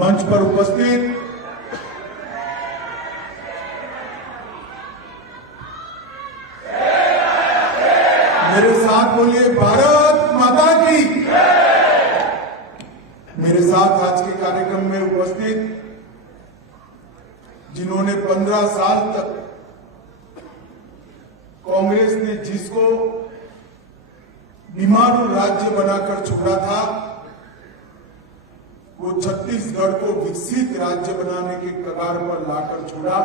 मंच पर उपस्थित मेरे साथ बोलिए भारत माता की। मेरे साथ आज के कार्यक्रम में उपस्थित जिन्होंने 15 साल तक कांग्रेस ने जिसको बीमारू राज्य बनाकर छोड़ा था, वो छत्तीसगढ़ को विकसित राज्य बनाने के कगार पर लाकर छोड़ा।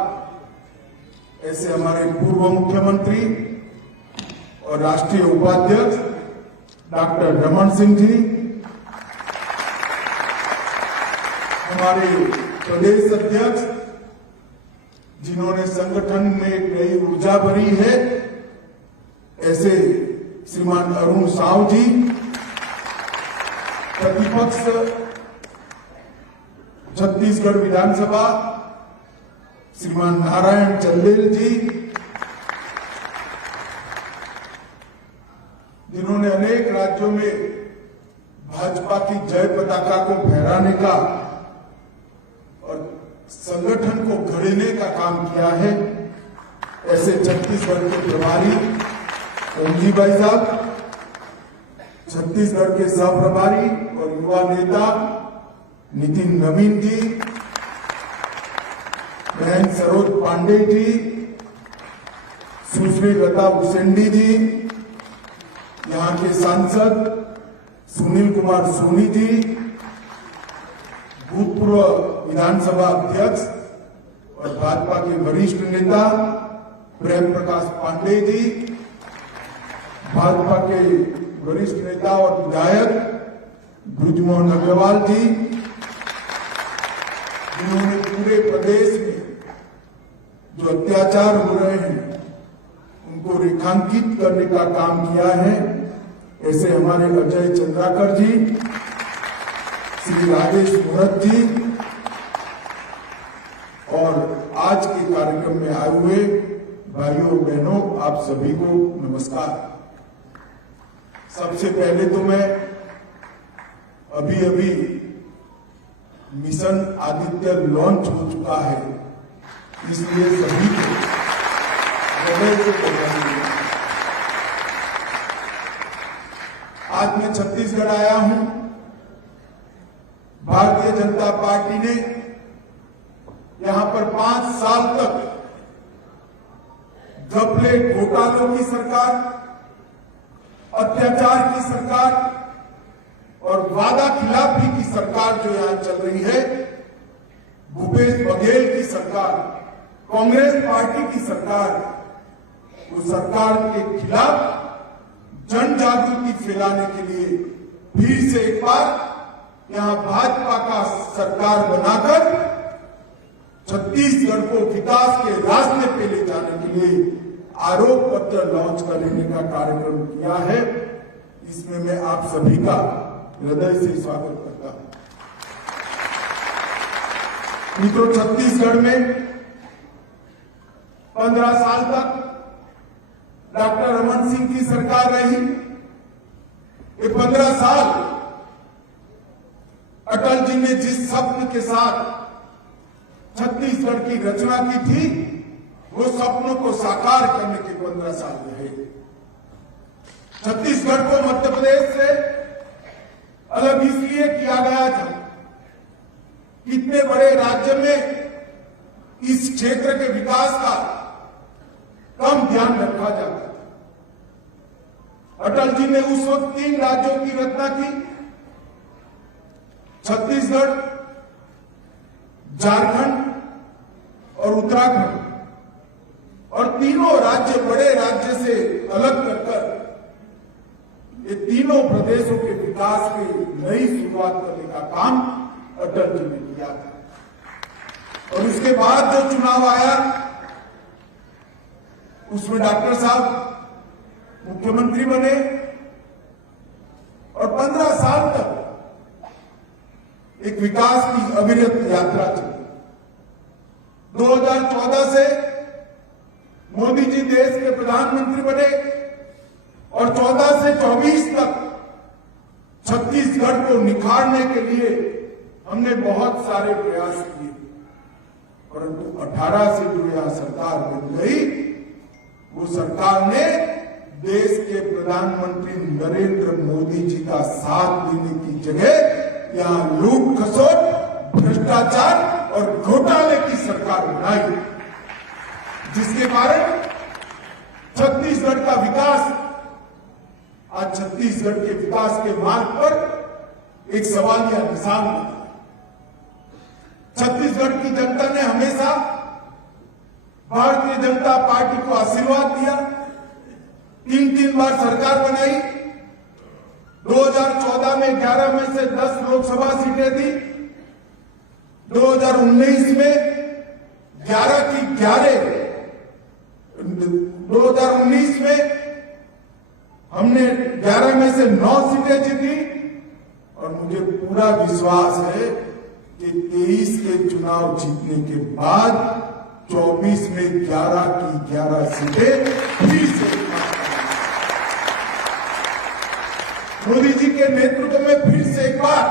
ऐसे हमारे पूर्व मुख्यमंत्री और राष्ट्रीय उपाध्यक्ष डॉक्टर रमन सिंह जी, हमारे प्रदेश अध्यक्ष जिन्होंने संगठन में एक नई ऊर्जा भरी है, ऐसे श्रीमान अरुण साव जी, प्रतिपक्ष छत्तीसगढ़ विधानसभा श्रीमान नारायण चंदेल जी, जिन्होंने अनेक राज्यों में भाजपा की जय पताका को फहराने का और संगठन को गढ़ने का काम किया है, ऐसे छत्तीसगढ़ के प्रभारी ओमजी भाई साहब, छत्तीसगढ़ के सह प्रभारी और युवा नेता नितिन नवीन जी, बहन सरोज पांडे जी, सुश्री लता उसेंडी जी, यहाँ के सांसद सुनील कुमार सोनी जी, भूतपूर्व विधानसभा अध्यक्ष और भाजपा के वरिष्ठ नेता प्रेम प्रकाश पांडे जी, भाजपा के वरिष्ठ नेता और विधायक ब्रिजमोहन अग्रवाल जी, जिन्होंने पूरे प्रदेश में जो अत्याचार हो रहे हैं उनको रेखांकित करने का काम किया है, ऐसे हमारे अजय चंद्राकर जी, श्री राजेश मुहूर्त जी, और आज के कार्यक्रम में आए हुए भाइयों बहनों, आप सभी को नमस्कार। सबसे पहले तो मैं अभी मिशन आदित्य लॉन्च हो चुका है, इसलिए सभी को हृदय से बधाई। आज मैं छत्तीसगढ़ आया हूं। भारतीय जनता पार्टी ने यहां पर 5 साल तक घपले घोटालों की सरकार, अत्याचार की सरकार और वादा खिलाफी की सरकार जो यहां चल रही है, भूपेश बघेल की सरकार, कांग्रेस पार्टी की सरकार, उस सरकार के खिलाफ जन जागृति फैलाने के लिए फिर से एक बार यहां भाजपा का सरकार बनाकर छत्तीसगढ़ को विकास के रास्ते पे ले जाने के लिए आरोप पत्र लॉन्च करने का कार्यक्रम किया है। इसमें मैं आप सभी का हृदय से स्वागत करता हूं। मित्रों, छत्तीसगढ़ में 15 साल तक डॉक्टर रमन सिंह की सरकार रही। ये 15 साल अटल जी ने जिस सपन के साथ छत्तीसगढ़ की रचना की थी, वो सपनों को साकार करने के 15 साल रहे। छत्तीसगढ़ को मध्य प्रदेश से अलग इसलिए किया गया था, कितने बड़े राज्य में इस क्षेत्र के विकास का कम ध्यान रखा जाता था। अटल जी ने उस वक्त 3 राज्यों की रचना की, छत्तीसगढ़, झारखंड और उत्तराखंड, और तीनों राज्य बड़े राज्य से अलग कर ये तीनों प्रदेशों के विकास की नई शुरुआत करने का काम अटल जी ने किया था। और उसके बाद जो चुनाव आया, उसमें डॉक्टर साहब मुख्यमंत्री बने और 15 साल तक एक विकास की अविरत यात्रा चली। 2014 से मोदी जी देश के प्रधानमंत्री बने और 14 से 24 तक छत्तीसगढ़ को निखारने के लिए हमने बहुत सारे प्रयास किए, परंतु 18 से जो यह सरकार बन गई, वो सरकार ने देश के प्रधानमंत्री नरेंद्र मोदी जी का साथ देने की जगह यहां लूट खसोट, भ्रष्टाचार और घोटाले की सरकार बनाई, जिसके कारण छत्तीसगढ़ का विकास, आज छत्तीसगढ़ के विकास के मार्ग पर एक सवालिया निशान बना। छत्तीसगढ़ की जनता ने हमेशा भारतीय जनता पार्टी को आशीर्वाद दिया, 3 बार सरकार बनाई, 2014 में 11 में से 10 लोकसभा सीटें दी, 2019 में 11 की 11, 2019 में हमने 11 में से 9 सीटें जीती और मुझे पूरा विश्वास है कि 23 के चुनाव जीतने के बाद 24 में 11 की 11 सीटें फिर से मोदी जी के नेतृत्व में फिर से एक बार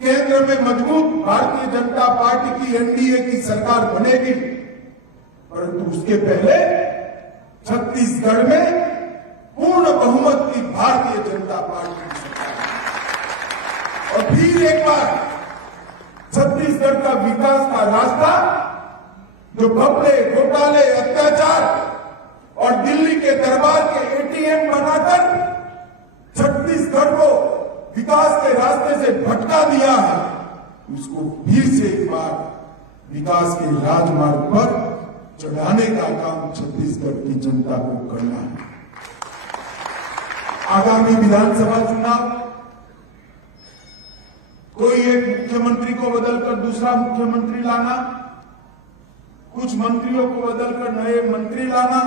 केंद्र में मजबूत भारतीय जनता पार्टी की एनडीए की सरकार बनेगी। परंतु उसके पहले छत्तीसगढ़ में पूर्ण बहुमत की भारतीय जनता पार्टी की सरकार, और फिर एक बार छत्तीसगढ़ का विकास का रास्ता जो घपले, घोटाले, अत्याचार और दिल्ली के दरबार के एटीएम बनाकर छत्तीसगढ़ को विकास के रास्ते से भटका दिया है, उसको फिर से एक बार विकास के राजमार्ग पर चढ़ाने का काम छत्तीसगढ़ की जनता को करना है। आगामी विधानसभा चुनाव, कोई एक मुख्यमंत्री को बदलकर दूसरा मुख्यमंत्री लाना, कुछ मंत्रियों को बदलकर नए मंत्री लाना,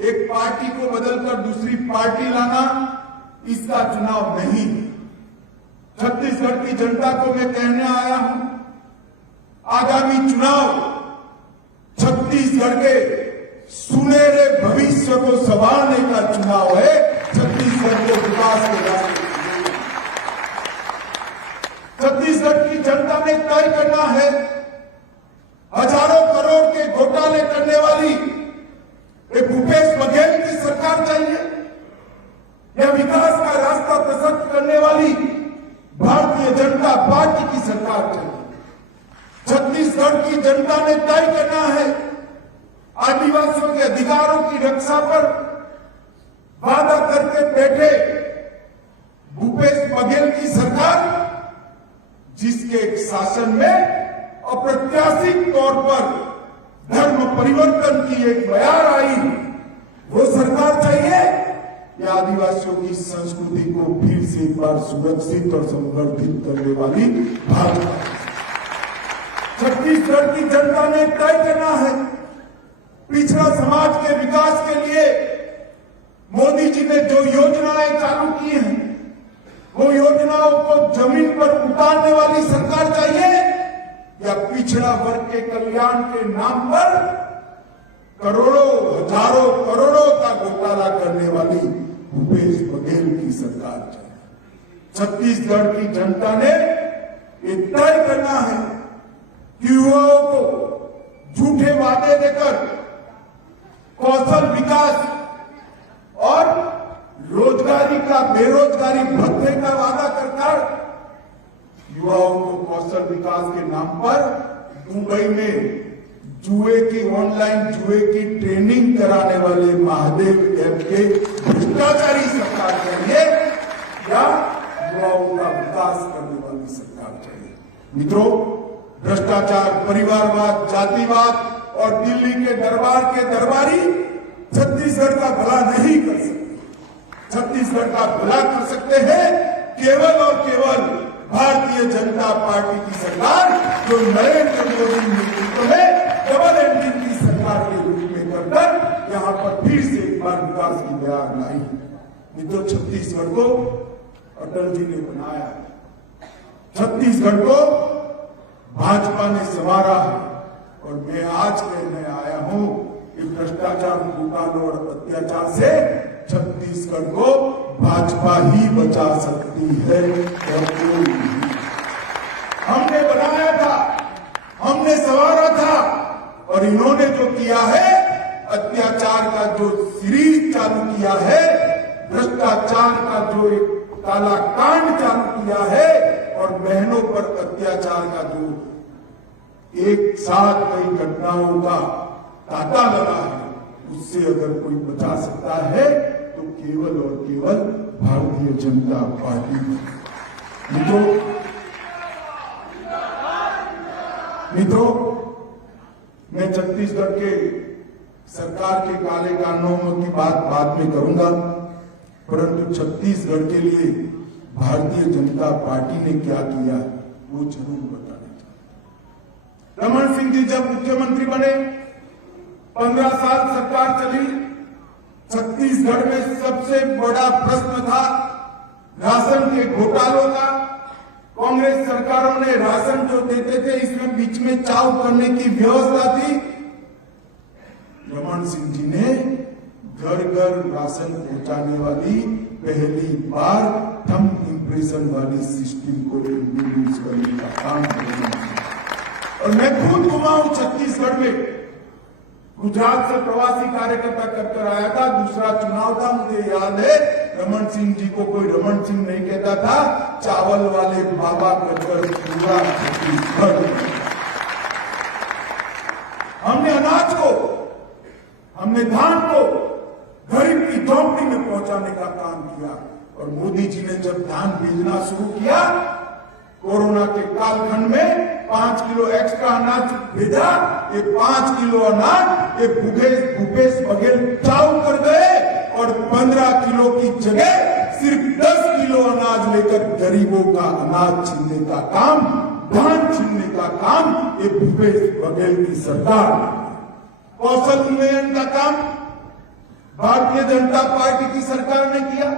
एक पार्टी को बदलकर दूसरी पार्टी लाना, इसका चुनाव नहीं। छत्तीसगढ़ की जनता को मैं कहने आया हूं, आगामी चुनाव छत्तीसगढ़ के सुनहरे भविष्य को संभालने का चुनाव है। छत्तीसगढ़ को विकास के रास्ते, छत्तीसगढ़ की जनता ने तय करना है, हजारों करोड़ के घोटाले करने वाली एक भूपेश बघेल की सरकार चाहिए या विकास का रास्ता प्रशस्त करने वाली भारतीय जनता पार्टी की सरकार चाहिए। छत्तीसगढ़ की जनता ने तय करना है, आदिवासियों के अधिकारों की रक्षा पर वादा करके बैठे भूपेश बघेल की सरकार, जिसके शासन में अप्रत्याशित तौर पर धर्म परिवर्तन की एक बयार आई, वो सरकार चाहिए या आदिवासियों की संस्कृति को फिर से एक बार सुरक्षित और संवर्धित करने वाली भाजपा। छत्तीसगढ़ की जनता ने तय करना है, पिछड़ा समाज के विकास के लिए मोदी जी ने जो योजनाएं चालू की हैं, वो योजनाओं को जमीन पर उतारने वाली सरकार चाहिए या पिछड़ा वर्ग के कल्याण के नाम पर करोड़ों, हजारों करोड़ों का घोटाला करने वाली भूपेश बघेल की सरकार चाहिए। छत्तीसगढ़ की जनता ने ये तय करना है कि युवाओं को झूठे वादे देकर कौशल विकास और रोजगारी का, बेरोजगारी भत्ते का वादा कर युवाओं को कौशल विकास के नाम पर दुबई में जुए की, ऑनलाइन जुए की ट्रेनिंग कराने वाले महादेव ऐप के भ्रष्टाचारी सरकार चाहिए या युवाओं का विकास करने वाली सरकार चाहिए। मित्रों, भ्रष्टाचार, परिवारवाद, जातिवाद और दिल्ली के दरबार के दरबारी छत्तीसगढ़ का भला नहीं कर सकते। छत्तीसगढ़ का भला कर सकते हैं केवल और केवल भारतीय जनता पार्टी की सरकार, जो नरेंद्र मोदी नेतृत्व में डबल इंजन की सरकार के रूप में करकर यहां पर फिर से एक बार विकास की बयार लाई। मित्रों, छत्तीसगढ़ को अटल जी ने बनाया, छत्तीसगढ़ को भाजपा ने संवारा है और मैं आज कहने आया हूं कि भ्रष्टाचार, घोटालों और अत्याचार से छत्तीसगढ़ को भाजपा ही बचा सकती है और कोई नहीं। और इन्होंने जो किया है, अत्याचार का जो सीरीज चालू किया है, भ्रष्टाचार का जो एक काला कांड चालू किया है और बहनों पर अत्याचार का जो एक साथ कई घटनाओं का तांता लगा है, उससे अगर कोई बचा सकता है तो केवल और केवल भारतीय जनता पार्टी। मित्रों, मैं छत्तीसगढ़ के सरकार के काले कानूनों की बात बाद में करूंगा, परंतु छत्तीसगढ़ के लिए भारतीय जनता पार्टी ने क्या किया वो जरूर बताना चाहता। रमन सिंह जी जब मुख्यमंत्री बने, 15 साल सरकार चली, छत्तीसगढ़ में सबसे बड़ा प्रश्न था राशन के घोटालों का। कांग्रेस सरकारों ने राशन जो देते थे, इसमें बीच में चाव करने की व्यवस्था थी। रमन सिंह जी ने घर घर राशन पहुंचाने वाली पहली बार थंब इंप्रेशन वाली सिस्टम को इंट्रोड्यूस करने का काम किया। और मैं खुद घुमा हूं छत्तीसगढ़ में, गुजरात से प्रवासी कार्यकर्ता कर आया था, दूसरा चुनाव था, मुझे याद है। रमन सिंह जी को कोई रमन सिंह नहीं कहता था, चावल वाले बाबा कहकर पूरा छत्तीसगढ़। हमने अनाज को, हमने धान को गरीब की झोंपड़ी में पहुंचाने का काम किया। और मोदी जी ने जब धान भेजना शुरू किया, कोरोना के कालखंड में 5 किलो एक्स्ट्रा अनाज भेजा। ये 5 किलो अनाज ये भूपेश बघेल चाव कर गए और 15 किलो की जगह सिर्फ 10 किलो अनाज लेकर गरीबों का अनाज छीनने का काम, धान छीनने का काम ये भूपेश बघेल की सरकार। कौशल उन्नयन का काम भारतीय जनता पार्टी की सरकार ने किया।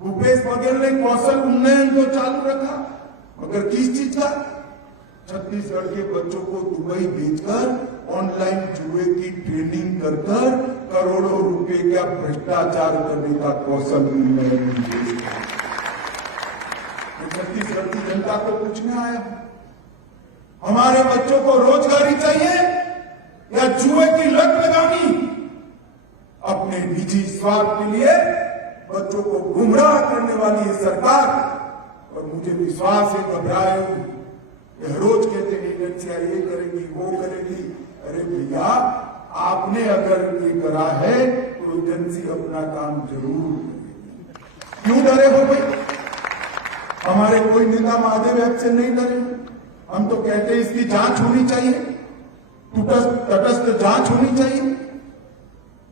भूपेश बघेल ने कौशल उन्नयन को चालू रखा, मगर किस चीज का? छत्तीसगढ़ के बच्चों को दुबई भेजकर ऑनलाइन जुए की ट्रेनिंग कर करोड़ों रुपए का भ्रष्टाचार करने का कौशल उन्नयन। छत्तीसगढ़ की जनता को पूछने आया, हमारे बच्चों को रोजगारी चाहिए या जुए की लत लगानी? अपने निजी स्वार्थ के लिए बच्चों को गुमराह करने वाली ये सरकार। और मुझे विश्वास है, घबराए रोज कहते एजेंसियां ये करेगी वो करेगी। अरे भैया, आपने अगर ये करा है तो एजेंसी अपना काम जरूर करेगी। क्यों डरे हो भाई? हमारे कोई नेता महादेव ऐप से नहीं डरे। हम तो कहते हैं इसकी जांच होनी चाहिए, तटस्थ जांच होनी चाहिए।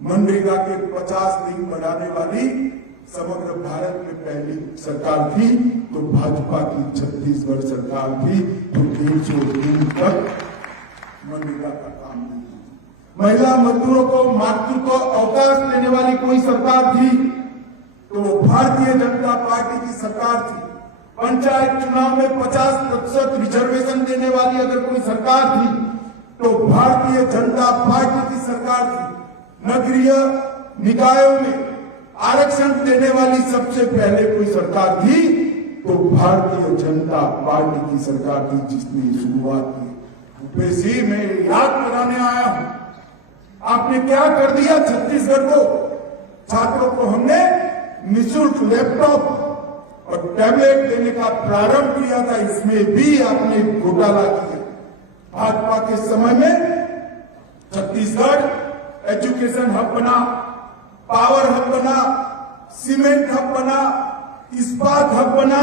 मनरेगा के 50 दिन बढ़ाने वाली समग्र भारत में पहली सरकार थी तो भाजपा की छत्तीसगढ़ सरकार थी, तो 300 दिन तक मनरेगा का काम नहीं किया। महिला मजदूरों को मातृत्व को अवकाश देने वाली कोई सरकार थी तो वो भारतीय जनता पार्टी की सरकार थी। पंचायत चुनाव में 50% रिजर्वेशन देने वाली अगर कोई सरकार थी तो भारतीय जनता पार्टी की सरकार थी। नगरीय निकायों में आरक्षण देने वाली सबसे पहले कोई सरकार थी तो भारतीय जनता पार्टी की सरकार थी जिसने शुरुआत की। भूपेश जी, मैं याद कराने आया हूं, आपने क्या कर दिया छत्तीसगढ़ को। छात्रों को हमने निःशुल्क लैपटॉप और टैबलेट देने का प्रारंभ किया था, इसमें भी आपने घोटाला किया। भाजपा के समय में छत्तीसगढ़ एजुकेशन हब बना, पावर हब बना, सीमेंट हब बना, इस्पात हब बना,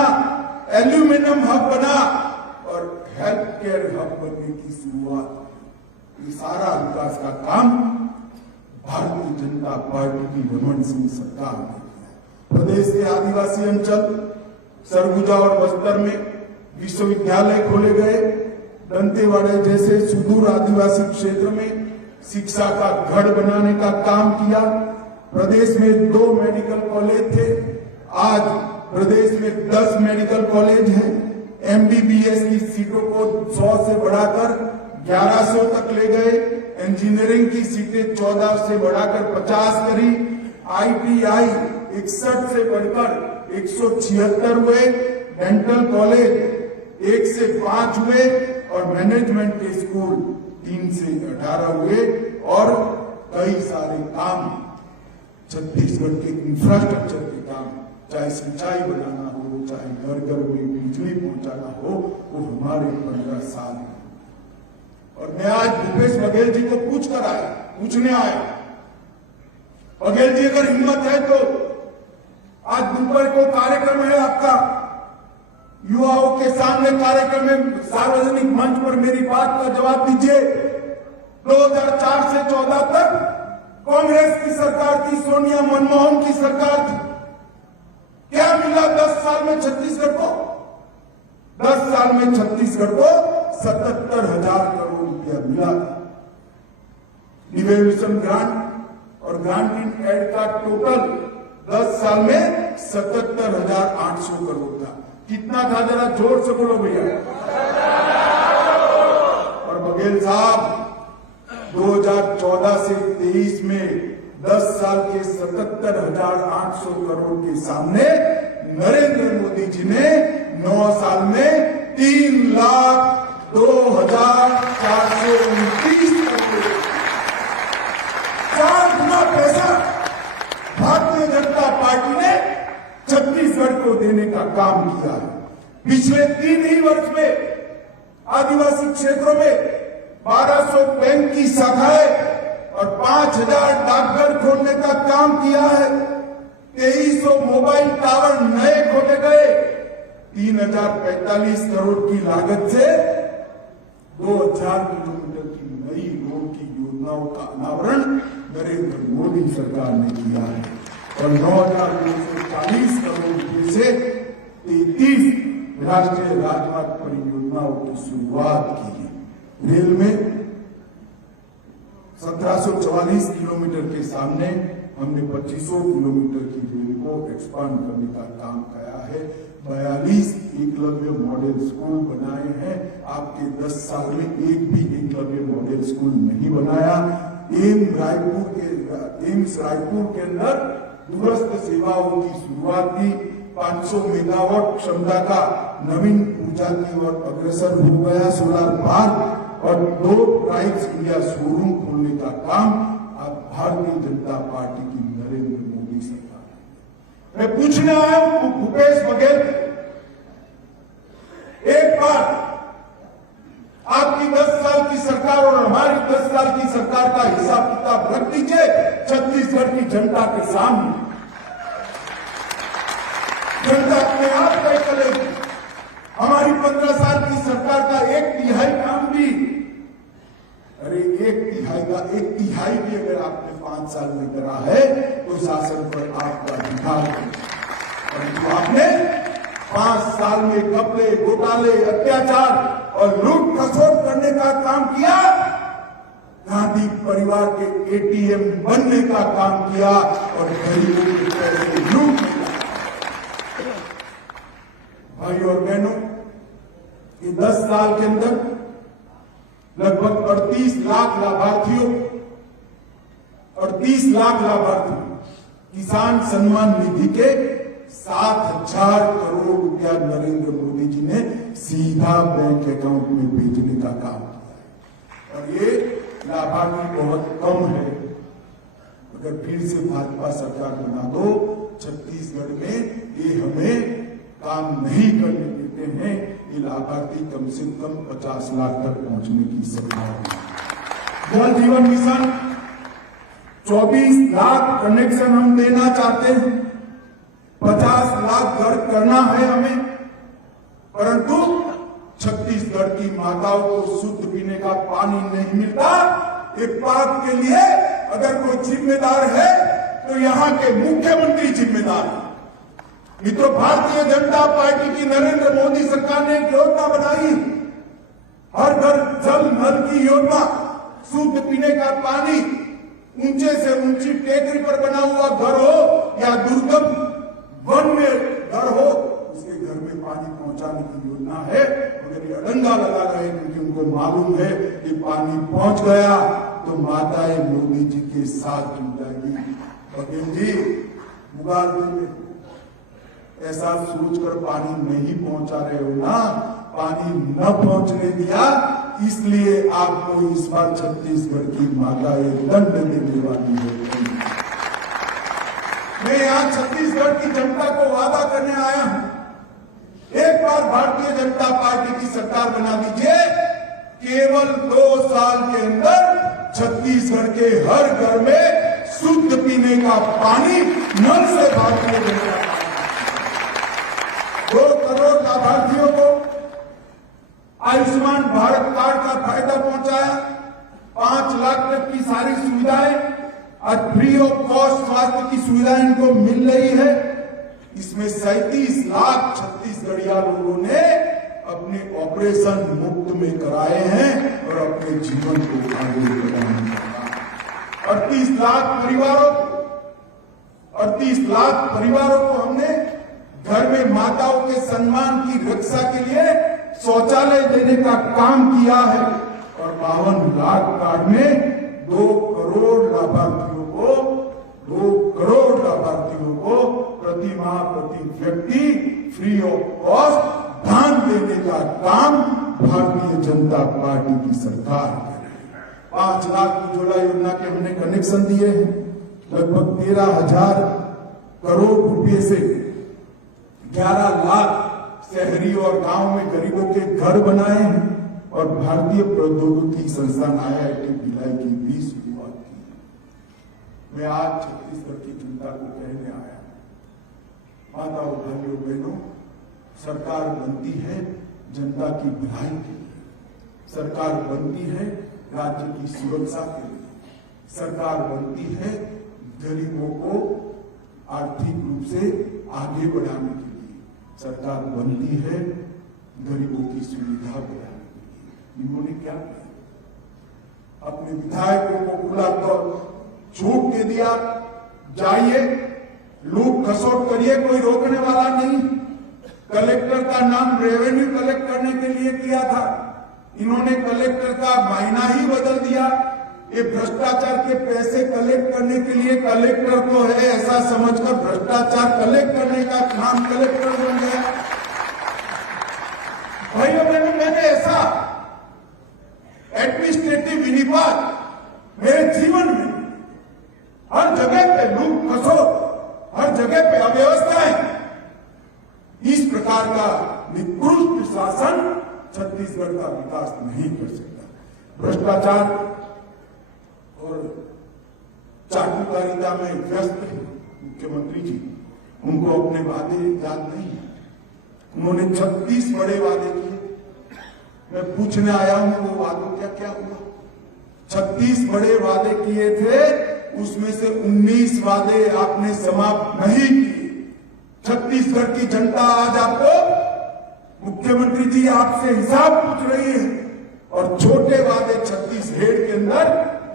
एल्यूमिनियम हब बना और हेल्थ केयर हब बनने की शुरुआत। ये सारा विकास का काम भारतीय जनता पार्टी की रमन सिंह सरकार ने किया। प्रदेश के आदिवासी अंचल सरगुजा और बस्तर में विश्वविद्यालय खोले गए। दंतेवाड़ा जैसे सुदूर आदिवासी क्षेत्र में शिक्षा का गढ़ बनाने का काम किया। प्रदेश में 2 मेडिकल कॉलेज थे, आज प्रदेश में 10 मेडिकल कॉलेज हैं। एमबीबीएस की सीटों को 100 से बढ़ाकर 1100 तक ले गए। इंजीनियरिंग की सीटें 14 से बढ़ाकर 50 करी। आईटीआई 61 से बढ़कर 176 हुए। डेंटल कॉलेज 1 से 5 हुए और मैनेजमेंट के स्कूल 3 से 18 हुए और कई सारे काम छत्तीसगढ़ के इंफ्रास्ट्रक्चर के काम, चाहे सिंचाई बनाना हो, चाहे घर घर में बिजली पहुंचाना हो, वो हमारे 15 साल में। और मैं आज भूपेश बघेल जी को पूछने आया। बघेल जी अगर हिम्मत है तो आज दोपहर को कार्यक्रम है आपका, युवाओं के सामने कार्यक्रम में सार्वजनिक मंच पर मेरी बात का जवाब दीजिए। 2004 से 14 तक कांग्रेस की सरकार थी, सोनिया मनमोहन की सरकार थी। क्या मिला 10 साल में छत्तीसगढ़ को? 10 साल में छत्तीसगढ़ को 77,000 करोड़ रुपया मिला था। डिवेल्यूशन ग्रांट और ग्रांट इन एड का टोटल 10 साल में 77,800 करोड़ था। कितना था जरा जोर से बोलो भैया। और बघेल साहब 2014 से 23 में 10 साल के 77,800 करोड़ के सामने नरेंद्र मोदी जी ने 9 साल में 3,02,429 करोड़, 4 गुना पैसा भारतीय जनता पार्टी ने छत्तीसगढ़ को देने का काम किया है। पिछले 3 ही वर्ष में आदिवासी क्षेत्रों में 1200 बैंक की शाखाएं और 5,000 डाकघर खोलने का काम किया है। 2300 मोबाइल टावर नए खोले गए। 3,045 करोड़ की लागत से 2,000 किलोमीटर की नई रोड की योजनाओं का अनावरण नरेंद्र मोदी सरकार ने किया है। और 9,240 करोड़ रुपए से 33 राष्ट्रीय राजमार्ग परियोजनाओं की शुरुआत की है। रेल में 1744 किलोमीटर के सामने हमने 2500 किलोमीटर की रेल को एक्सपांड करने का काम किया है। 42 एकलव्य मॉडल स्कूल बनाए हैं। आपके 10 साल में एक भी एकलव्य मॉडल स्कूल नहीं बनाया। एम्स रायपुर के अंदर दूरस्थ सेवाओं की शुरुआत की। 500 मेगावाट क्षमता का नवीन ऊर्जा की ओर अग्रसर हो गया सोलर पार्क और 2 प्राइड्स इंडिया शोरूम खोलने का काम अब भारतीय जनता पार्टी की नरेंद्र मोदी सरकार। मैं पूछने आया हूं भूपेश बघेल, एक बार आपकी 10 साल की सरकार और हमारी 10 साल की सरकार का हिसाब किताब रख दीजिए छत्तीसगढ़ की जनता के सामने। जनता अपने आप तय करेगी। हमारी 15 साल की सरकार का 1/3 काम भी, अरे 1/3 भी अगर आपने 5 साल में करा है तो शासन पर आपका अधिकार है। परंतु आपने 5 साल में घपले, घोटाले, अत्याचार और लूट खसोट करने का काम किया। गांधी परिवार के ATM बनने का काम किया और गरीबों के पैसे लूट लिया। भाई और बहनों, ये 10 साल के अंदर लगभग 38 लाख लाभार्थियों और 30 लाख लाभार्थी किसान सम्मान निधि के 7,000 करोड़ रुपया नरेंद्र मोदी जी ने सीधा बैंक अकाउंट में भेजने का काम किया है। और ये लाभार्थी बहुत कम है। अगर फिर से भाजपा सरकार बना दो छत्तीसगढ़ में, ये हमें काम नहीं करने देते हैं। ये लाभार्थी कम से कम 50 लाख तक पहुंचने की संभावना है। जल जीवन मिशन 24 लाख कनेक्शन हम देना चाहते हैं। 50 लाख घर करना है हमें। परंतु छत्तीसगढ़ की माताओं को शुद्ध पीने का पानी नहीं मिलता। इस बात के लिए अगर कोई जिम्मेदार है तो यहाँ के मुख्यमंत्री जिम्मेदार है। मित्रों, भारतीय जनता पार्टी की नरेंद्र मोदी सरकार ने एक योजना बनाई, हर घर जल नल की योजना। शुद्ध पीने का पानी ऊंचे से ऊंची टेकरी पर बना हुआ घर हो या दुर्गम वन में घर हो, उसके घर में पानी पहुंचाने की योजना है। मगर ये अड़ंगा लगा रहे क्योंकि उनको मालूम है कि पानी पहुंच गया तो माताएं मोदी जी के साथ जुड़ जाएगी। बघेल जी, मुगालपुर में ऐसा सोचकर पानी नहीं पहुंचा रहे हो ना। पानी न पहुंचने दिया इसलिए आपको इस बार छत्तीसगढ़ की माता एक दंड देने वाली है। मैं यहां छत्तीसगढ़ की जनता को वादा करने आया हूं, एक बार भारतीय जनता पार्टी की सरकार बना दीजिए, केवल 2 साल के अंदर छत्तीसगढ़ के हर घर में शुद्ध पीने का पानी नल से भारतीय जनता पार्टी 2 करोड़ लाभार्थियों को आयुष्मान भारत कार्ड का फायदा पहुंचाया, 5 लाख तक की सारी सुविधाएं, आज फ्री ऑफ कॉस्ट स्वास्थ्य की सुविधाएं इनको मिल रही है। इसमें 37 लाख छत्तीसगढ़िया लोगों ने अपने ऑपरेशन मुफ्त में कराए हैं और अपने जीवन को आगे बढ़ाने का। 38 लाख परिवारों को हमने घर में माताओं के सम्मान की रक्षा के लिए शौचालय देने का काम किया है और 52 लाख कार्ड में 2 करोड़ लाभार्थियों को प्रति माह प्रति व्यक्ति फ्री ऑफ कॉस्ट धान देने का काम भारतीय जनता पार्टी की सरकार कर रही है। 5 लाख उज्ज्वला योजना के हमने कनेक्शन दिए हैं, लगभग 13,000 करोड़ रुपए से 11 लाख शहरी और गांव में गरीबों के घर बनाए हैं और भारतीय प्रौद्योगिकी संस्थान IIT भिलाई की भी शुरुआत की है। मैं आज छत्तीसगढ़ की जनता को कहने आया, माताओं भाइयों बहनों, सरकार बनती है जनता की भलाई के लिए, सरकार बनती है राज्य की सुरक्षा के लिए, सरकार बनती है गरीबों को आर्थिक रूप से आगे बढ़ाने के लिए, सरकार बनती है गरीबों की सुविधा बढ़ाने के लिए। इन्होंने क्या किया? अपने विधायकों को खुला तो छूट दे दिया, जाइए लूट खसोट करिए, कोई रोकने वाला नहीं। कलेक्टर का नाम रेवेन्यू कलेक्ट करने के लिए किया था, इन्होंने कलेक्टर का महीना ही बदल दिया। ये भ्रष्टाचार के पैसे कलेक्ट करने के लिए कलेक्टर तो है ऐसा समझकर भ्रष्टाचार कलेक्ट करने का नाम कलेक्टर बन गया। भाइयों बहनों, मैंने ऐसा एडमिनिस्ट्रेटिव विनिपात मेरे जीवन में हर जगह पे लूट खसोट, हर जगह पे अव्यवस्थाएं, इस प्रकार का निकृष्ट शासन छत्तीसगढ़ का विकास नहीं कर सकता। भ्रष्टाचार और चाटुकारिता में व्यस्त है मुख्यमंत्री जी, उनको अपने वादे याद नहीं है। उन्होंने 36 बड़े वादे किए, मैं पूछने आया हूं वो वादों क्या हुआ। 36 बड़े वादे किए थे, उसमें से 19 वादे आपने समाप्त नहीं किए। छत्तीसगढ़ की जनता आज आपको, मुख्यमंत्री जी आपसे हिसाब पूछ रही है और छोटे वादे 36 हेड के अंदर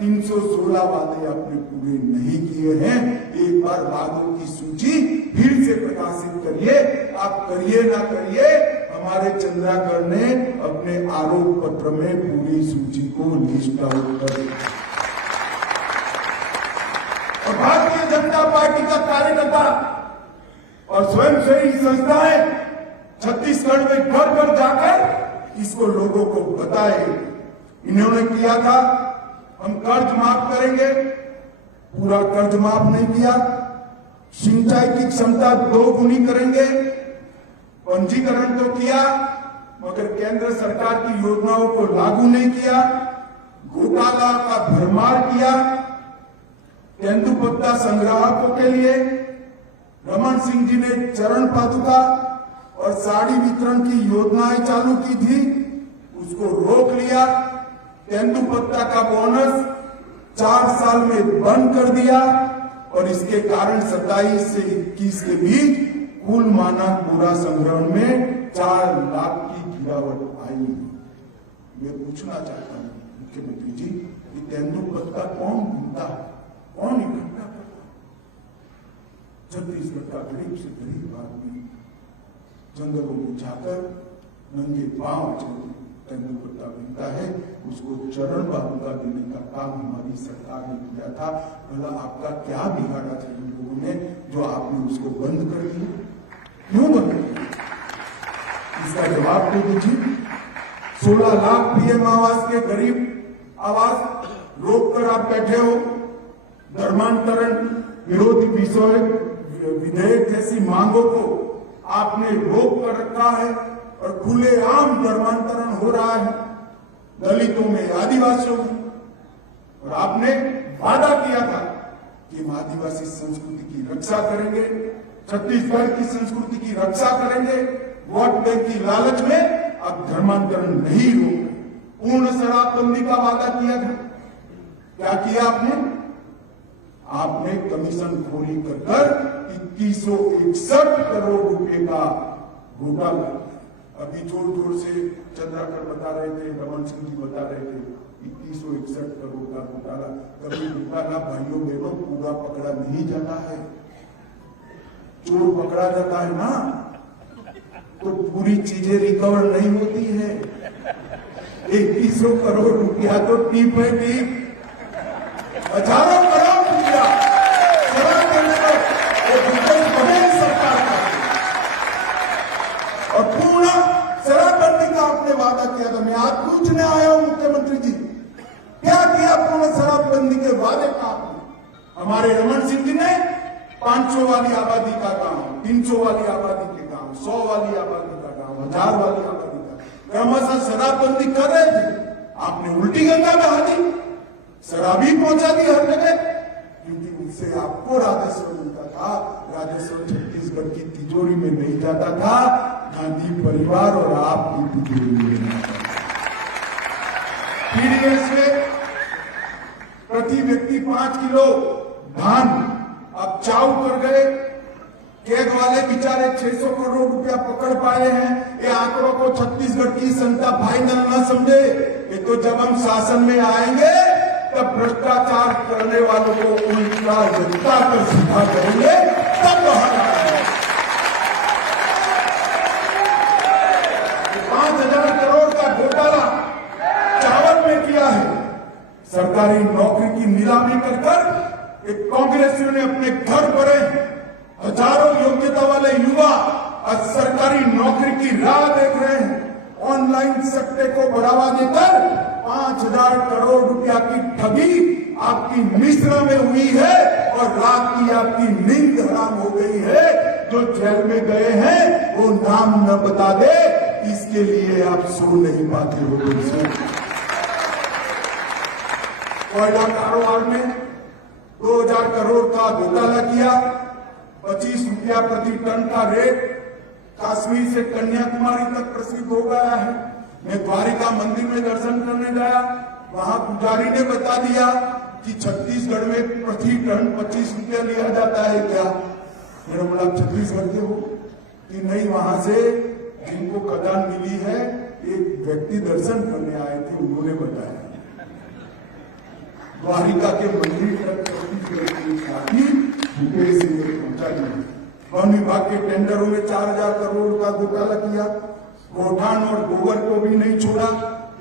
316 वादे आपने पूरे नहीं किए हैं। एक बार वादों की सूची फिर से प्रकाशित करिए, आप करिए ना करिए, हमारे चंद्राकर ने अपने आरोप पत्र में पूरी सूची को लिस्ट आउट कर दिया। और भारतीय जनता पार्टी का कार्यकर्ता और स्वयंसेवी संस्थाएं छत्तीसगढ़ में घर घर जाकर इसको लोगों को बताए। इन्होंने किया था हम कर्ज माफ करेंगे, पूरा कर्ज माफ नहीं किया। सिंचाई की क्षमता 2 गुनी करेंगे, पंजीकरण तो किया मगर केंद्र सरकार की योजनाओं को लागू नहीं किया। घोटाला का भरमार किया। तेंदुपत्ता संग्राहकों के लिए रमन सिंह जी ने चरण पादुका और साड़ी वितरण की योजनाएं चालू की थी, उसको रोक लिया। तेंदुपत्ता का बोनस 4 साल में बंद कर दिया और इसके कारण 27 से 21 के बीच कुल मानक बोरा संग्रहण में 4 लाख की गिरावट आई। मैं पूछना चाहता हूं मुख्यमंत्री जी, ये तेंदुपत्ता कौन ढूंढता है, कौन इकट्ठा करता है? छत्तीसगढ़ का गरीब से गरीब आदमी जंगलों में जाकर नंगे पांव तेंदुपत्ता मिलता है, उसको चरण बाबूका देने का काम हमारी सरकार ने किया था। भला आपका क्या बिगाड़ा था इन लोगों ने जो आपने उसको बंद कर दिया? क्यों बंद किया? इसका जवाब तो दीजिए। 16 लाख पीएम आवास के गरीब आवास रोक कर आप बैठे हो। धर्मांतरण विरोधी विधेयक जैसी मांगों को आपने रोक कर रखा है और खुलेआम धर्मांतरण हो रहा है दलितों में, आदिवासियों में। और आपने वादा किया था कि हम आदिवासी संस्कृति की रक्षा करेंगे, छत्तीसगढ़ की संस्कृति की रक्षा करेंगे। वोट बैंक की लालच में अब धर्मांतरण नहीं रोक रहे। पूर्ण शराबबंदी का वादा किया था, क्या किया आपने? आपने कमीशन खोरी कर 2161 करोड़ रुपए का घोटाला किया। अभी जोर जोर से चंद्राकर बता रहे थे, रमन सिंह जी बता रहे थे 2161 करोड़ का घोटाला। कभी घोटाला भाइयों बहनों पूरा पकड़ा नहीं जाता है। चोर पकड़ा जाता है ना तो पूरी चीजें रिकवर नहीं होती है। 2100 करोड़ रुपया तो टीप है टीप। हजारों करोड़ रुपया सरकार का और पूर्ण शराबबंदी का आपने वादा किया था। मैं आज पूछने आया हूं मुख्यमंत्री जी, क्या किया पूर्ण शराबबंदी के वादे का आपने? हमारे रमन सिंह जी ने 500 वाली आबादी का गांव, 300 वाली आबादी के गांव, 100 वाली आबादी का गांव, 1000 वाली आबादी का क्रमशः शराबबंदी कर रहे थे। आपने उल्टी गंगा बहा दी, शराबी पहुंचा दी हर जगह, क्योंकि उससे आपको राजस्व मिलता था। राजस्व छत्तीसगढ़ की तिजोरी में नहीं जाता था, गांधी परिवार और आपकी तिजोरी में जाता था। पीडीएस में प्रति व्यक्ति 5 किलो धान अब चाऊ कर गए। कैग वाले बेचारे 600 करोड़ रुपया पकड़ पाए हैं। ये आंकड़ों को छत्तीसगढ़ की जनता फाइनल न समझे। ये तो जब हम शासन में आएंगे तब भ्रष्टाचार करने वालों को उल्टा जनता कर सीधा करेंगे, तब बाहर आएंगे। 5000 करोड़ का घोटाला चावल में किया है। सरकारी नौकरी की नीलामी कर एक कांग्रेसियों ने अपने घर भरे हजारों योग्यता वाले युवा आज सरकारी नौकरी की राह देख रहे हैं। ऑनलाइन सट्टे को बढ़ावा देकर 5000 करोड़ रुपया की ठगी आपकी मिश्रा में हुई है और रात की आपकी नींद हराम हो गई है। जो जेल में गए हैं वो नाम न बता दे, इसके लिए आप सो नहीं पाते हो। कोयला कारोबार में 2000 करोड़ का घोटाला किया। 25 रुपया प्रति टन का रेट कश्मीर से कन्याकुमारी तक प्रसिद्ध हो गया है। मैं द्वारिका मंदिर में दर्शन करने गया, वहां पुजारी ने बता दिया कि छत्तीसगढ़ में प्रति टन 25 रुपया लिया जाता है। क्या मेरा मतलब छत्तीसगढ़ के हो कि नहीं? वहां से जिनको खदान मिली है, एक व्यक्ति दर्शन करने आए थे, उन्होंने बताया द्वारिका के मंदिर तक पहुंचा दिया। वन विभाग के टेंडरों में 4000 करोड़ का घोटाला किया। गौठान और गोबर को भी नहीं छोड़ा,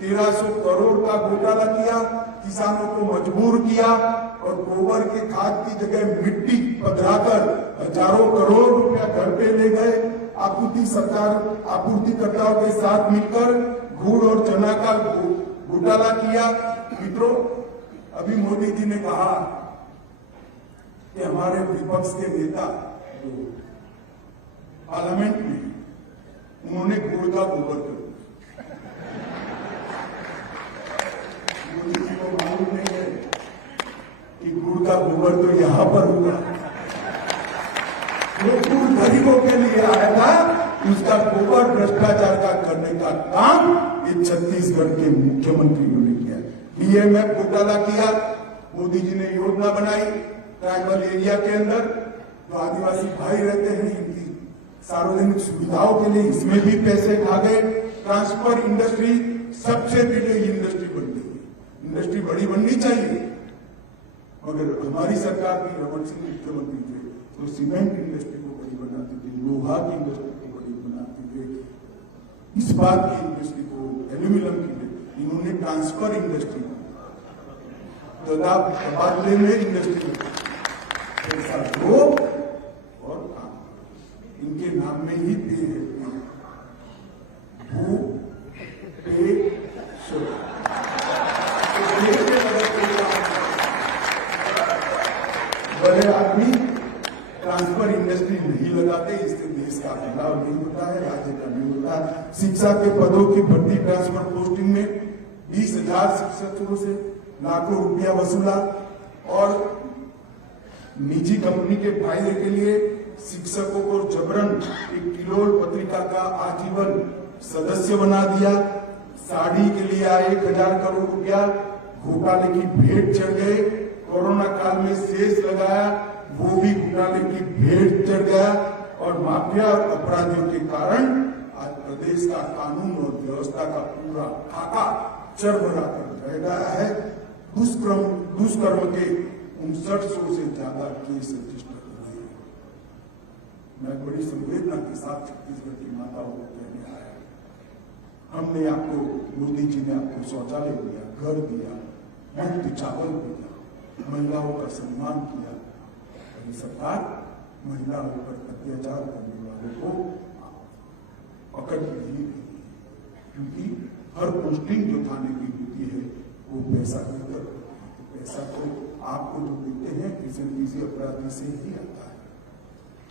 1300 करोड़ का घोटाला किया। किसानों को मजबूर किया और गोबर के खाद की जगह मिट्टी पधराकर हजारों करोड़ रुपया घर पे ले गए। आपूर्तिकर्ताओं के साथ मिलकर गुड़ और चना का घोटाला किया। मित्रों, अभी मोदी जी ने कहा कि हमारे विपक्ष के नेता पार्लियामेंट में उन्होंने गुड़ का गोबर कर दिया। मोदी जी को मालूम नहीं है कि गुड़ का गोबर तो यहां पर हुआ। वो गुड़ गरीबों के लिए आया था, उसका गोबर भ्रष्टाचार का करने का काम ये छत्तीसगढ़ के मुख्यमंत्री ने किया। डीएमएफ घोटाला किया। मोदी जी ने योजना बनाई ट्राइबल एरिया के अंदर जो आदिवासी भाई रहते हैं, इनकी सार्वजनिक सुविधाओं के लिए इसमें भी पैसे खा गए। ट्रांसपोर्ट इंडस्ट्री सबसे पहले इंडस्ट्री बनती है। इंडस्ट्री बड़ी बननी चाहिए, मगर हमारी सरकार की रमन सिंह मुख्यमंत्री थे तो सीमेंट इंडस्ट्री को बड़ी बनाते थे, लोहा की इंडस्ट्री को बड़ी बनाते थे, इस्पात की इंडस्ट्री को, एल्यूमिनियम की। इन्होंने ट्रांसफर इंडस्ट्री तबादले में इंडस्ट्री पैसा दो और काम, इनके नाम में ही पे है। भू पे शिक्षा के पदों की भर्ती ट्रांसफर पोस्टिंग में 20,000 शिक्षकों से लाखों रुपया वसूला और निजी कंपनी के फायदे के लिए शिक्षकों को जबरन एक किलोल पत्रिका का आजीवन सदस्य बना दिया। साड़ी के लिए 1,000 करोड़ रुपया घोटाले की भेंट चढ़ गए। कोरोना काल में शेष लगाया, वो भी घोटाले की भेंट चढ़ गया और माफिया और अपराधियों के कारण आज प्रदेश का कानून और व्यवस्था का पूरा खाका चरमरा कर रह गया है। दुष्कर्म के 5900 से ज्यादा केस रजिस्टर हुए। मैं बड़ी संवेदना के साथ छत्तीसगढ़ की माताओं को कहने आया, हमने आपको, मोदी जी ने आपको शौचालय दिया, घर दिया, मुफ्त चावल दिया, महिलाओं का सम्मान किया। अभी सरकार महिलाओं पर अत्याचार करने वालों को पकड़ नहीं रही, क्योंकि हर पोस्टिंग जो थाने की होती है वो पैसा देकर, पैसा तो आपको जो देते हैं किसी अपराधी से ही आता है।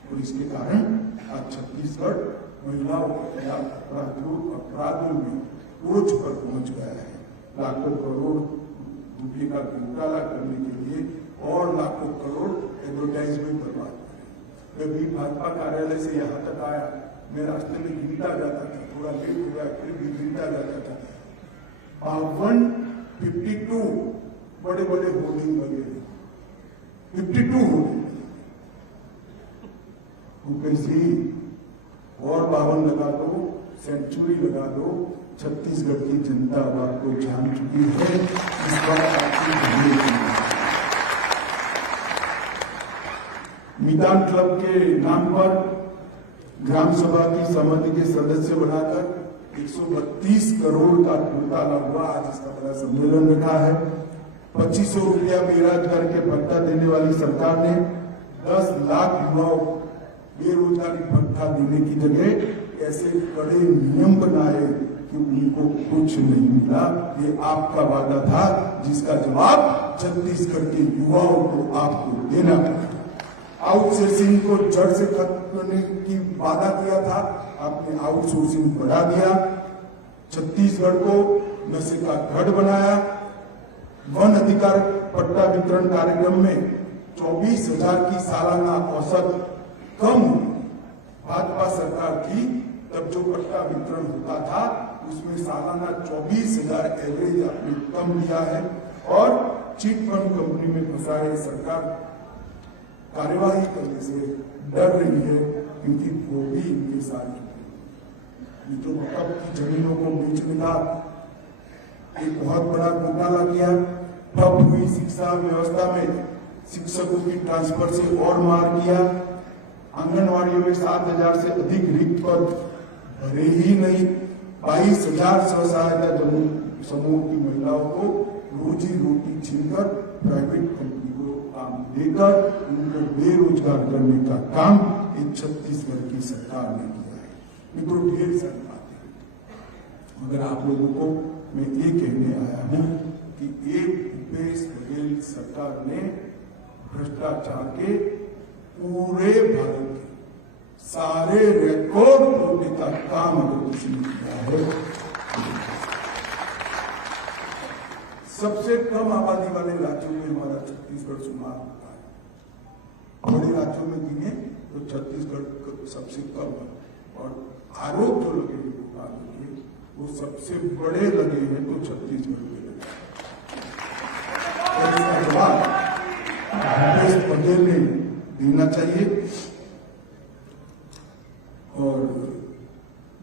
और इसके कारण आज छत्तीसगढ़ महिलाओं के अपराधों में टोच पर पहुंच गया है। लाखों करोड़ रुपये का घोटाला करने के लिए और लाखों करोड़ एडवर्टाइजमेंट बर्बाद करें। मैं भी भाजपा कार्यालय से यहाँ तक आया, मैं रास्ते में गिरता जाता था, थोड़ा लेट हो गया फिर भी गिरता जाता था। 52 बड़े बड़े होर्डिंग लगे, 52 होर्डिंग। कैसी और 52 लगा दो, सेंचुरी लगा दो। छत्तीसगढ़ की जनता बात को जान चुकी है। इस बार आपकी मैदान क्लब के नाम पर ग्राम सभा की समिति के सदस्य बनाकर 132 करोड़ का घोटाला हुआ। आज इसका बड़ा सम्मेलन रखा है। 2500 रुपया बेरोजगार के भत्ता देने वाली सरकार ने 10 लाख युवाओं बेरोजगारी भत्ता देने की जगह ऐसे कड़े नियम बनाए कि उनको कुछ नहीं मिला। ये आपका वादा था, जिसका जवाब छत्तीसगढ़ के युवाओं को आपको देना पड़ा। आउटसोर्सिंग को जड़ से खत्म करने की वादा किया था, आपने आउटसोर्सिंग बढ़ा दिया। छत्तीसगढ़ को नशे का गढ़ बनाया। वन अधिकार पट्टा वितरण कार्यक्रम में 24,000 की सालाना औसत कम भाजपा सरकार की, तब जो पट्टा वितरण होता था उसमें सालाना 24,000 एवरेज आपने कम दिया है। और चिट फंड कंपनी में फंसाए सरकार कार्यवाही करने से डर रही है, क्योंकि वो भी इनके साथ तो वक्फ की जमीनों को बेचने का एक बहुत बड़ा घोटाला किया। ठप हुई शिक्षा व्यवस्था में शिक्षकों की ट्रांसफर से और मार किया। आंगनवाड़ियों में 7,000 से अधिक रिक्त पद भरे ही नहीं। 22,000 स्व सहायता समूह की महिलाओं को रोजी रोटी छीनकर प्राइवेट कंपनी को काम देकर उनको बेरोजगार करने का काम इस छत्तीसगढ़ की सरकार ने किया है। मित्रों, ढेर सारी बातें, मगर आप लोगों को मैं ये कहने आया हूं कि एक भूपेश बघेल सरकार ने भ्रष्टाचार के पूरे भारत के सारे रिकॉर्ड तोड़ने का काम अगर किसी ने किया है। सबसे कम आबादी वाले राज्यों में हमारा छत्तीसगढ़ शुमार होता है। बड़े राज्यों में गिने तो छत्तीसगढ़ सबसे कम है। और आरोप जो लगे हैं वो सबसे बड़े लगे हैं तो छत्तीसगढ़ के लगे। इसका जवाब भूपेश बघेल ने देना चाहिए। और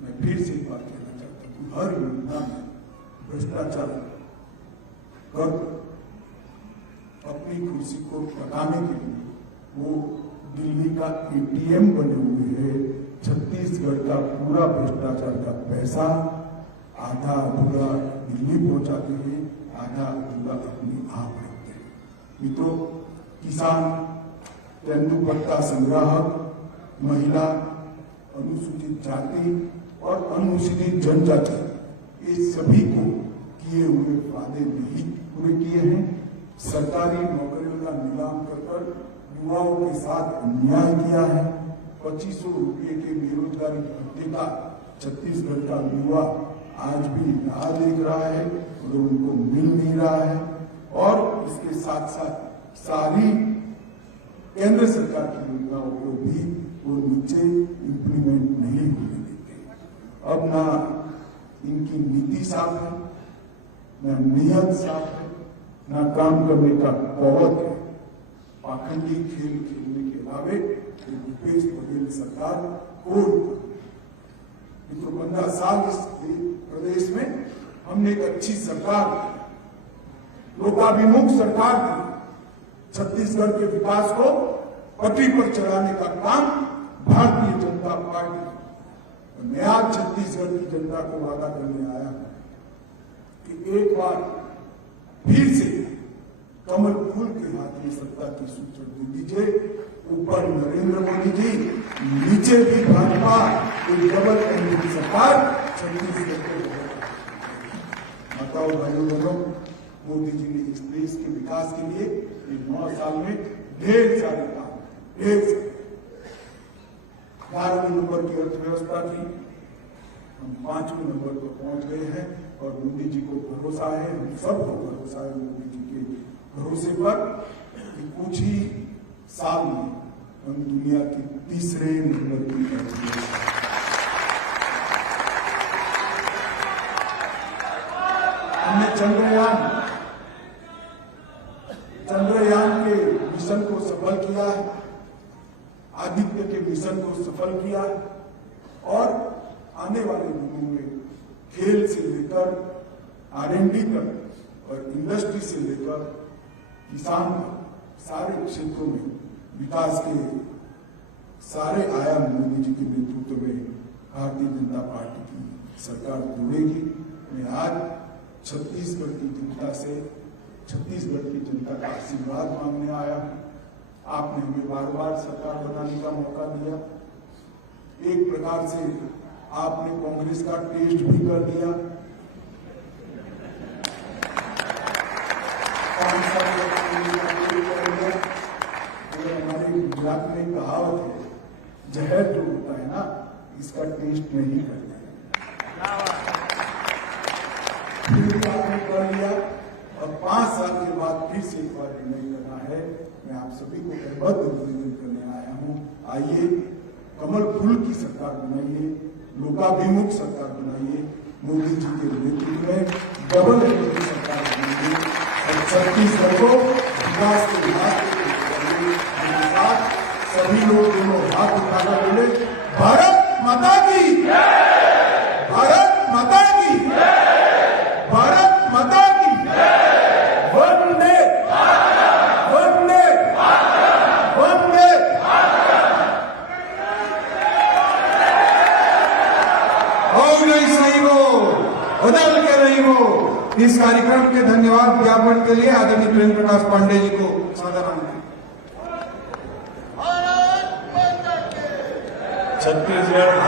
मैं फिर से एक बात कहना चाहता हूँ, हर योजना में भ्रष्टाचार कर अपनी कुर्सी को टकाने के लिए वो दिल्ली का एटीएम बने हुए है। छत्तीसगढ़ का पूरा भ्रष्टाचार का पैसा आधा अधूरा दिल्ली पहुंचाते हैं, आधा अधूरा अपनी आप रखते हैं। मित्रों, किसान, तेंदुपत्ता संग्राहक, महिला, अनुसूचित जाति और अनुसूचित जनजाति, ये सभी को किए हुए वादे नहीं पूरे किए हैं। सरकारी नौकरियों का नीलाम कर युवाओं के साथ अन्याय किया है। 2500 रुपये के बेरोजगारी भत्ते का छत्तीसगढ़ का युवा आज भी राह देख रहा है और उनको मिल नहीं रहा है, और इसके साथ साथ सारी केंद्र सरकार की योजनाओं को भी वो नीचे इम्प्लीमेंट नहीं होने देते। अब ना इनकी नीति साफ है, न नियत साफ है, न काम करने का कौवत है। पाखंडी खेल खेलने के अलावे भूपेश बघेल सरकार को 15 साल इस प्रदेश में हमने एक अच्छी सरकार, लोकाभिमुख सरकार दी। छत्तीसगढ़ के विकास को पटरी पर चढ़ाने का काम भारतीय जनता पार्टी, मैं आज छत्तीसगढ़ की जनता को वादा करने आया हूं कि एक बार फिर से कमल फूल के हाथ में सत्ता की सूचना दे दीजिए। ऊपर नरेंद्र मोदी जी, नीचे भी भाजपा, एक डबल इंजन की सरकार छत्तीसगढ़ को। माताओं भाइयों बहनों, मोदी जी ने इस देश के विकास के लिए 9 साल में ढेर सारे काम, 11वें नंबर की अर्थव्यवस्था थी, हम 5वें नंबर पर पहुंच गए हैं और मोदी जी को भरोसा है, हम सबको भरोसा है मोदी जी के भरोसे पर कि कुछ ही साल में हम दुनिया की 3रे नंबर की अर्थव्यवस्था। हमने चंद्रयान के मिशन को सफल किया है, आदित्य के मिशन को सफल किया है, और आने वाले दिनों में खेल से लेकर R&D तक और इंडस्ट्री से लेकर किसान तक सारे क्षेत्रों में विकास के सारे आयाम मोदी जी के नेतृत्व में भारतीय जनता पार्टी की सरकार जुड़ेगी। मैं आज छत्तीसगढ़ की जनता से, छत्तीसगढ़ की जनता का आशीर्वाद मांगने आया हूं। आपने हमें बार बार सरकार बनाने का मौका दिया, एक प्रकार से आपने कांग्रेस का टेस्ट भी कर दिया। हमारे गुजरात में कहावत है, जहर जो होता है ना, इसका टेस्ट नहीं करते। फिर आपने कर लिया और 5 साल के बाद फिर से एक बार निर्णय करना है। मैं आप सभी को कहबद्ध निवेदन करने आया हूं, आइए कमल फूल की सरकार बनाइए, लोकाभिमुख सरकार बनाइए, मोदी जी के नेतृत्व में डबल इंजन की सरकार बनाइए और छत्तीसगढ़ को विकास के विकास सभी लोग दोनों हाथ उठाकर बोले, भारत माता की, भारत माता की, भारत माता की, वंदे वंदे वंदे। और नहीं सही हो, बदल के नहीं हो। इस कार्यक्रम के धन्यवाद ज्ञापन के लिए आदरणीय प्रेम प्रकाश पांडे जी को सादर छत्तीसगढ़